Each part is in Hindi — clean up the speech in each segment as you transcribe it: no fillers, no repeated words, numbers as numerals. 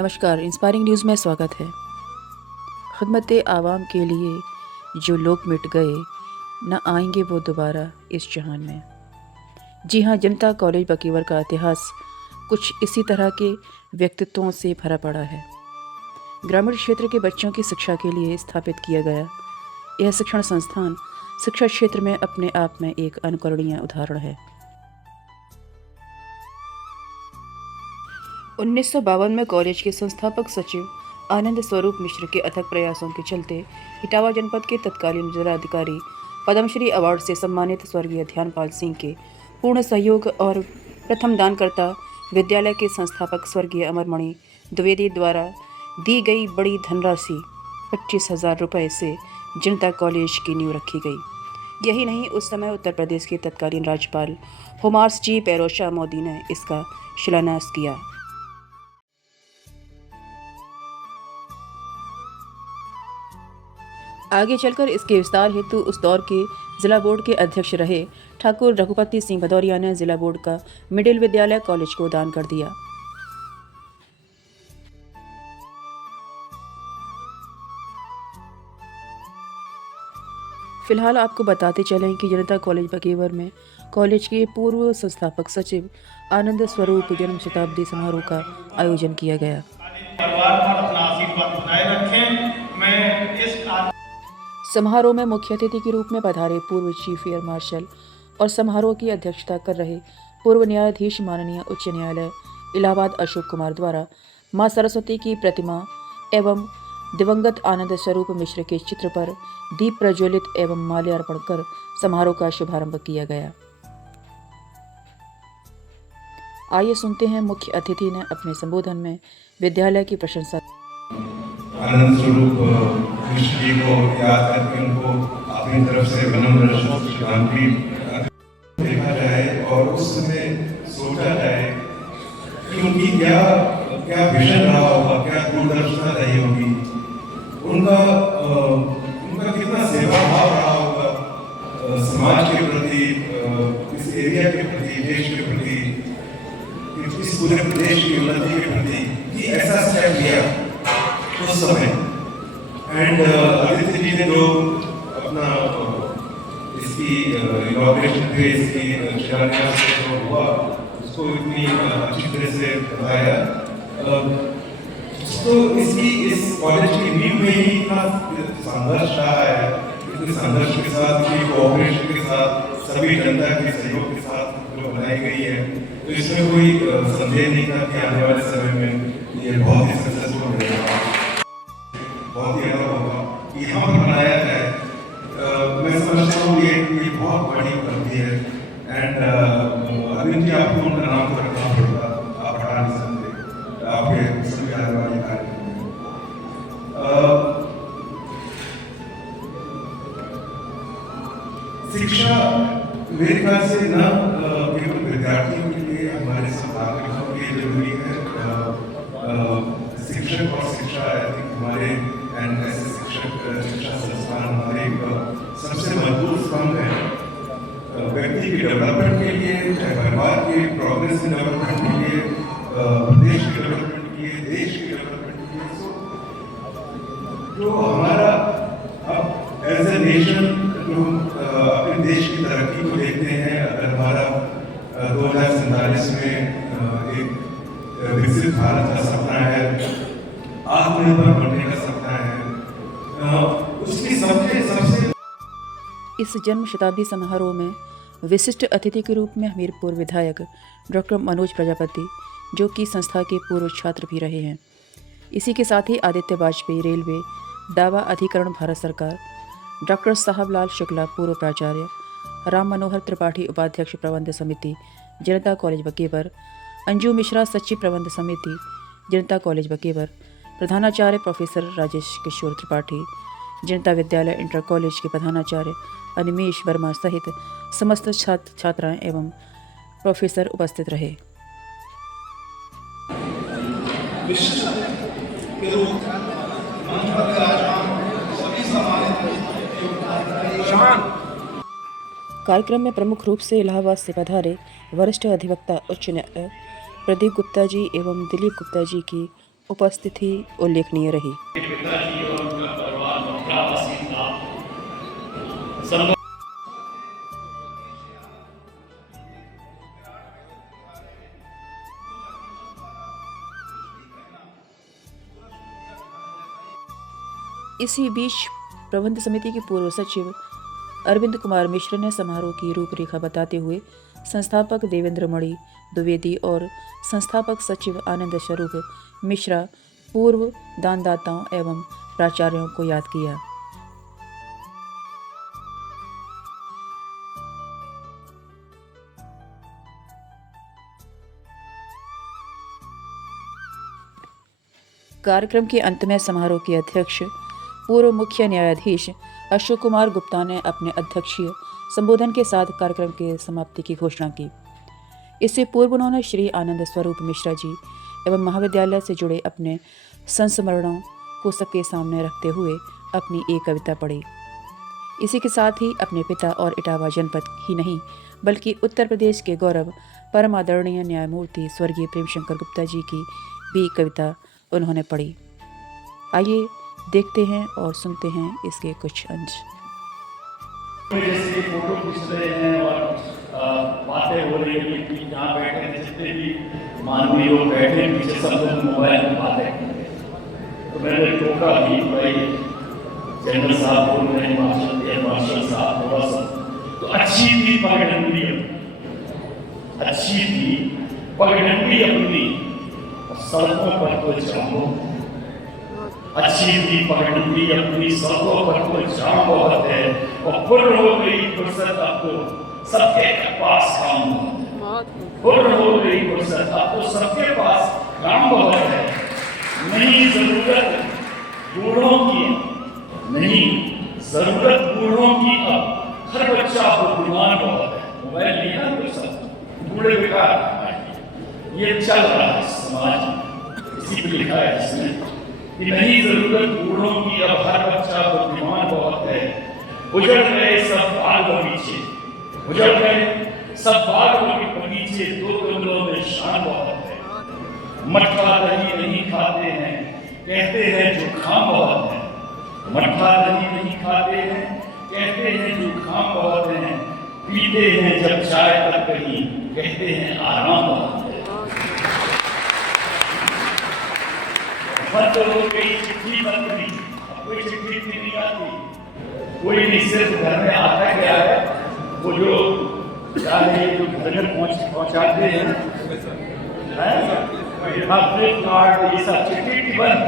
नमस्कार, इंस्पायरिंग न्यूज़ में स्वागत है। खिदमत आवाम के लिए जो लोग मिट गए, न आएंगे वो दोबारा इस जहान में। जी हाँ, जनता कॉलेज बकीवर का इतिहास कुछ इसी तरह के व्यक्तित्वों से भरा पड़ा है। ग्रामीण क्षेत्र के बच्चों की शिक्षा के लिए स्थापित किया गया यह शिक्षण संस्थान शिक्षा क्षेत्र में अपने आप में एक अनुकरणीय उदाहरण है। 1952 में कॉलेज के संस्थापक सचिव आनंद स्वरूप मिश्र के अथक प्रयासों के चलते इटावा जनपद के तत्कालीन जिलाधिकारी पद्मश्री अवार्ड से सम्मानित स्वर्गीय ध्यानपाल सिंह के पूर्ण सहयोग और प्रथम दानकर्ता विद्यालय के संस्थापक स्वर्गीय अमरमणि द्विवेदी द्वारा दी गई बड़ी धनराशि 25,000 रुपये से जनता कॉलेज की नींव रखी गई। यही नहीं, उस समय उत्तर प्रदेश के तत्कालीन राज्यपाल हुमायूं जी पेरोशाह मोदी ने इसका शिलान्यास किया। आगे चलकर इसके विस्तार हेतु उस दौर के जिला बोर्ड के अध्यक्ष रहे ठाकुर रघुपति सिंह भदौरिया ने जिला बोर्ड का मिडिल विद्यालय कॉलेज को दान कर दिया। फिलहाल आपको बताते चलें कि जनता कॉलेज बकीवर में कॉलेज के पूर्व संस्थापक सचिव आनंद स्वरूप जन्म शताब्दी समारोह का आयोजन किया गया। समारोह में मुख्य अतिथि के रूप में पधारे पूर्व चीफ एयर मार्शल और समारोह की अध्यक्षता कर रहे पूर्व न्यायाधीश माननीय उच्च न्यायालय इलाहाबाद अशोक कुमार द्वारा मां सरस्वती की प्रतिमा एवं दिवंगत आनंद स्वरूप मिश्र के चित्र पर दीप प्रज्वलित एवं माल्यार्पण कर समारोह का शुभारंभ किया गया। आइए सुनते हैं मुख्य अतिथि ने अपने संबोधन में विद्यालय की प्रशंसा। आनंद स्वरूप मिश्र जी को याद करके उनको अपनी तरफ से विनम्र श्रद्धांजलि देखा जाए और उस समय सोचा जाए कि उनकी क्या क्या विजन रहा होगा, क्या दूरदर्शिता रही होगी, उनका कितना सेवा भाव रहा होगा समाज के प्रति, इस एरिया के प्रति, देश के प्रति, इस पूरे प्रदेश की उन्नति के प्रति कि ऐसा स्टेप लिया उस समय। एंड आदित्य जी ने जो अपना इसकी इनॉग्रेशन पे इसकी शिलान्यास जो हुआ उसको इतनी अच्छी तरह से बताया, तो इस कॉलेज की नींव में ही इतना संघर्ष रहा है, इतने संघर्ष के साथ, कोऑपरेशन के साथ, सभी जनता के सहयोग के साथ जो बनाई गई है, तो इसमें कोई संदेह नहीं था कि आने वाले समय में ये बहुत ही सक्सेसफुल रहेगा, बहुत ही अलग होगा। यहाँ पर बनाया जाए, मैं समझता हूँ ये बहुत बड़ी उपलब्धि है। एंड अरविंद जी, आपको उनका नाम तो रखना पड़ेगा, आप हटा नहीं सकते, आपके सभी आने वाले कार्यक्रम में शिक्षा मेरे ख्याल से न केवल विद्यार्थियों के लिए, हमारे सब नागरिकों के लिए जरूरी है। शिक्षक और शिक्षा हमारे ऐसे शिक्षा संस्थान हमारे सबसे मजबूत स्तंभ है व्यक्ति के डेवलपमेंट के लिए, चाहे परिवार के प्रोग्रेस डेवलपमेंट के लिए, देश के डेवलपमेंट के लिए, देश के डेवलपमेंट के लिए। जो हमारा अब एज ए नेशन जो अपने देश की तरक्की को देखते हैं, अगर हमारा 2047 में एक विकसित भारत का सपना है, आत्मनिर्भर बनने का सपना है, उसकी सबसे इस जन्म शताब्दी समारोह में विशिष्ट अतिथि के रूप में हमीरपुर विधायक डॉक्टर मनोज प्रजापति, जो कि संस्था के पूर्व छात्र भी रहे हैं। इसी के साथ ही आदित्य वाजपेयी, रेलवे दावा अधिकरण भारत सरकार, डॉक्टर साहबलाल शुक्ला पूर्व प्राचार्य, राम मनोहर त्रिपाठी उपाध्यक्ष प्रबंध समिति जनता कॉलेज बकीवर, अंजू मिश्रा सचिव प्रबंध समिति जनता कॉलेज बकीवर, प्रधानाचार्य प्रोफेसर राजेश किशोर त्रिपाठी, जनता विद्यालय इंटर कॉलेज के प्रधानाचार्य अनिमेश वर्मा सहित समस्त छात्र छात्राएं एवं प्रोफेसर उपस्थित रहे। कार्यक्रम में प्रमुख रूप से इलाहाबाद से पधारे वरिष्ठ अधिवक्ता उच्च न्यायालय प्रदीप गुप्ता जी एवं दिलीप गुप्ता जी की उपस्थिति उल्लेखनीय रही। पिताजी और उनका परिवार मथुरा वासी था। संभव इसी बीच प्रबंध समिति के पूर्व सचिव अरविंद कुमार मिश्र ने समारोह की रूपरेखा बताते हुए संस्थापक देवेंद्र मणि द्विवेदी और संस्थापक सचिव आनंद स्वरूप मिश्रा पूर्व दानदाताओं एवं प्राचार्यों को याद किया। कार्यक्रम के अंत में समारोह के अध्यक्ष पूर्व मुख्य न्यायाधीश अशोक कुमार गुप्ता ने अपने अध्यक्षीय संबोधन के साथ कार्यक्रम के समाप्ति की घोषणा की। इससे पूर्व उन्होंने श्री आनंद स्वरूप मिश्रा जी एवं महाविद्यालय से जुड़े अपने संस्मरणों को सबके सामने रखते हुए अपनी एक कविता पढ़ी। इसी के साथ ही अपने पिता और इटावा जनपद ही नहीं बल्कि उत्तर प्रदेश के गौरव परम आदरणीय न्यायमूर्ति स्वर्गीय प्रेमशंकर गुप्ता जी की भी कविता उन्होंने पढ़ी। आइए देखते हैं और सुनते हैं इसके कुछ अंश। जैसे फोटो खींच रहे हैं और बातें हो रही है कि जहाँ बैठे थे जितने भी मानवीय लोग बैठे पीछे सब लोग मोबाइल में बातें कर रहे हैं। तो मैंने टोका भी भाई जनरल साहब बोल रहे हैं, मार्शल साहब थोड़ा सा तो अच्छी थी पगडंडी, अच्छी थी पगडंडी अपनी सड़कों पर तो जाओ, अच्छी थी पगडंडी अपनी सड़कों पर तो जाम बहुत है और फुर्र हो गई फुर्सत आपको सबके पास काम बहुत है, फुर्र हो गई फुर्सत आपको सबके पास काम बहुत है। नहीं जरूरत बूढ़ों की, नहीं जरूरत बूढ़ों की, अब हर बच्चा बुद्धिमान बहुत है। मोबाइल लिया तो सब बूढ़े बेकार, ये चल रहा है समाज में, इसी पे लिखा है इसमें कि नहीं जरूरत बूढ़ों की, अब हर बच्चा बुद्धिमान बहुत है। उजड़ गए सब बाग बगीचे, उजड़ गए सब बाग बगीचे, दो कमरों में शान बहुत है। मट्ठा दही नहीं खाते हैं, कहते हैं जुकाम बहुत है। मट्ठा दही नहीं खाते हैं, कहते हैं जुकाम बहुत है। पीते हैं जब चाय तक कहीं, कहते हैं आराम बहुत है। मत हो गई चिट्ठी बंद नहीं, कोई चिट्ठी नहीं आती, कोई नहीं, सिर्फ घर में आता गया है। वो जो चाहे जो घर में पहुंचाते हैं फ्लिपकार्ट ये सब चिट्ठी बंद।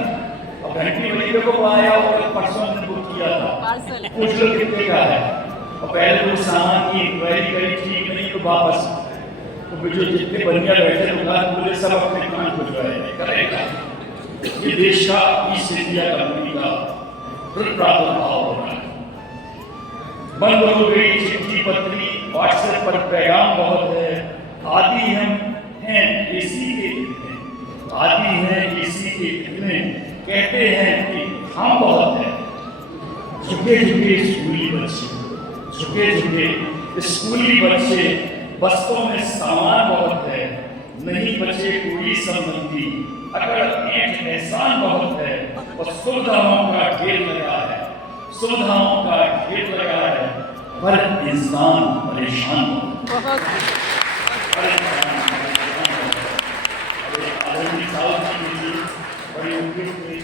और घंटी बड़ी को आया और परसों ने बुक किया था, कुछ लोग कितने का है और पहले वो सामान की इंक्वायरी करी, ठीक नहीं तो वापस। तो जो जितने बनिया बैठे दुकान बोले सब अपने कान खुजवाए करेगा। ये देश का ईस्ट इंडिया कंपनी का प्रादुर्भाव हो रहा है। बंद हो गई चिट्ठी पत्री, व्हाट्सएप पर पैगाम बहुत है। आदि हम हैं इसी के इतने, आदि हैं इसी के इतने, कहते हैं कि हम बहुत है। झुके झुके स्कूली बच्चे, झुके झुके स्कूली बच्चे, बस्तों में सामान बहुत है। नहीं बचे कोई संबंधी, अगर एक एहसान बहुत है और सुविधाओं का ढेर लगा है, सुविधाओं का ढेर लगा है, पर इंसान परेशान बहुत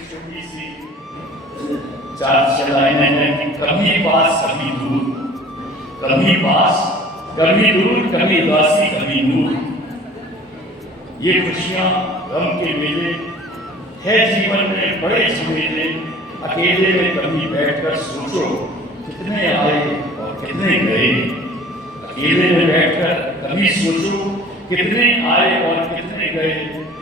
छोटी सी चार चलाने हैं कि कभी पास कभी दूर, कभी पास कभी दूर, कभी उदासी कभी नूर। ये खुशियाँ गम के मेले है जीवन में बड़े झमेले। अकेले में कभी बैठकर सोचो कितने आए और कितने गए। अकेले में बैठकर कभी सोचो कितने आए और कितने गए।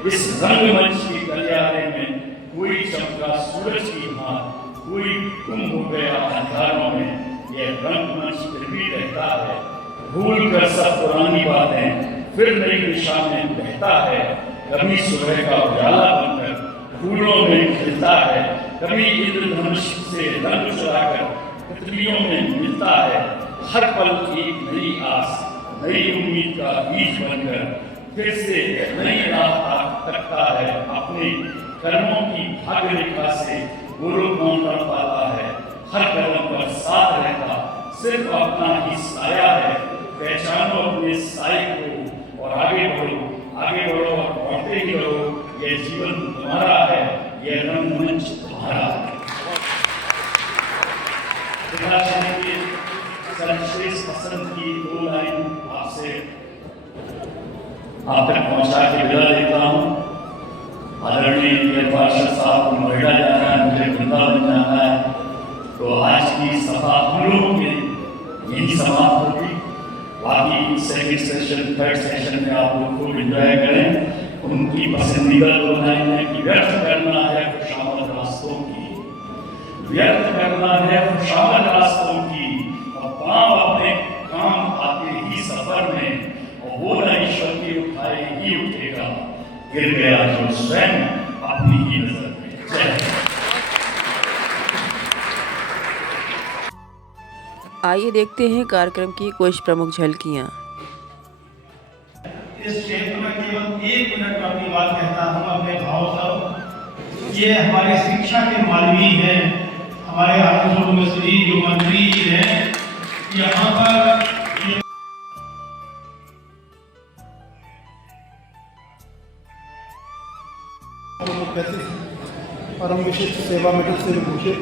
इस रंगमंच के गलियारे में कोई चमका सूरज की भां, कोई गुम हो गया अंधारों में। यह रंगमंच फिर भी रहता है, भूल कर सब पुरानी बातें फिर नई दिशा में बहता है। कभी सुबह का उजाला बनकर फूलों में खिलता है, कभी इंद्रधनुष से रंग चुराकर तितलियों में मिलता है। हर पल एक नई आस, नई उम्मीद का बीज बनकर फिर से नई राह तकता है। अपने कर्मों की भाग्य रेखा से गुरु कौन कर पाता है, हर कदम पर साथ रहता सिर्फ अपना ही साया है। पहचानो अपने साए को और आगे बढ़ो और बढ़ते ही रहो। यह जीवन तुम्हारा है, यह रंगमंच तुम्हारा है। सर्वश्रेष्ठ पसंद की 2 लाइन आपसे आप तक पहुंचा के विदा देता हूँ। आदरणीय पार्षद साहब को नोएडा जाना है, मुझे वृंदावन जाना है, तो आज की सभा हम लोगों की यही समाप्त होगी। बाकी सेकंड सेशन, थर्ड सेशन में आप लोग खूब एंजॉय करें। उनकी पसंदीदा 2 लाइनें कि व्यर्थ करना है खुशामद रास्तों की, व्यर्थ करना है खुशामद रास्तों की, और पाँव अपने काम आते ही सफर में, और वो न ईश्वर की उठाए ही उठेगा, गिर गया जो स्वयं अपनी ही नजर में। जय। आइए देखते हैं कार्यक्रम की कुछ प्रमुख झलकियाँ। इस क्षेत्र में केवल 1 मिनट में अपनी बात कहता हूँ अपने भाव से। ये हमारी शिक्षा के मानवीय हैं, हमारे आनंद मिश्र जी जो मंत्री जी हैं, यहाँ पर परम विशिष्ट सेवा मेडल से विभूषित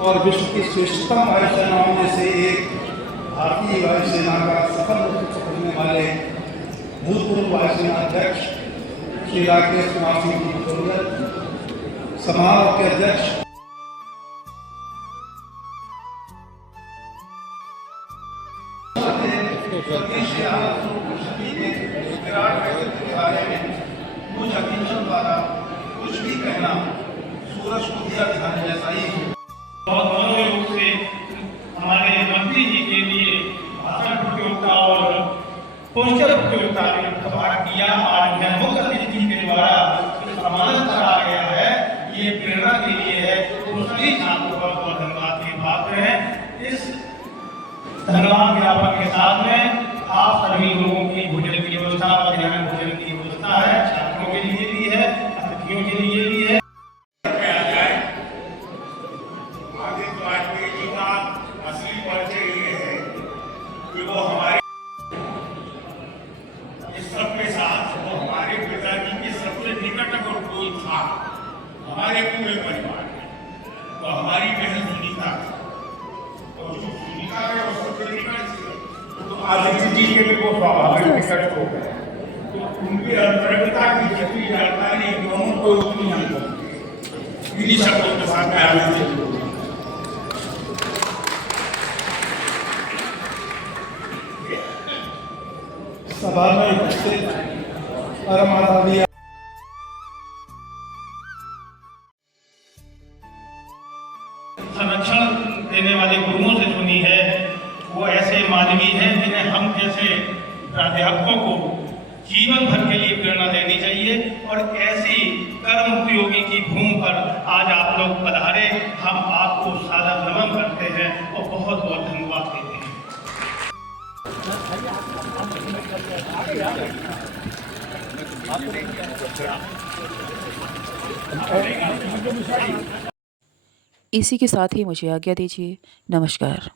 और विश्व की श्रेष्ठतम वायुसेनाओं में से एक भारतीय वायुसेना का सफल रूप से करने वाले भूतपूर्व वायुसेना अध्यक्ष श्री राकेश कुमार सिंह की बतौर समारोह के अध्यक्ष मुझ अतिशय द्वारा कुछ भी कहना सूरज को दिया दिखाने जैसा ही है। बहुत मनोज्ञ रूप से हमारे मंत्री जी के लिए भाषण प्रतियोगिता और पोस्टर प्रतियोगिता में भाग किया और यह मुख्य अतिथि के द्वारा सम्मानित करा गया है। ये प्रेरणा के लिए है, तो सभी छात्रों का बहुत धन्यवाद के पात्र हैं। इस धन्यवाद ज्ञापन के साथ में आप सभी लोगों की भोजन की व्यवस्था, मध्याह्न भोजन की व्यवस्था है, छात्रों के लिए भी है, अतिथियों के लिए भी है। असली परिचय ये है कि वो हमारे इस सबके साथ वो हमारे पिताजी के सबसे निकट और कोई था, हमारे पूरे परिवार में। तो हमारी बहन सुनीता, और जो सुनीता है वो सबसे निकट थी, तो आदित्य जी के लिए वो स्वाभाविक निकट हो गए। तो उनकी अंतरंगता की जितनी जानकारी दोनों को उतनी नहीं होती। इन्हीं शब्दों के साथ में आदित्य सभा में उपस्थित परम आदरणीय संरक्षण देने वाले गुरुओं से सुनी है, वो ऐसे मानवीय हैं जिन्हें हम जैसे प्राध्यापकों को जीवन भर के लिए प्रेरणा देनी चाहिए। और ऐसी कर्म उपयोगी की भूमि पर आज आप लोग पधारे, हम आपको सादर नमन करते हैं और बहुत बहुत धन्यवाद देते हैं। इसी के साथ ही मुझे आज्ञा दीजिए। नमस्कार।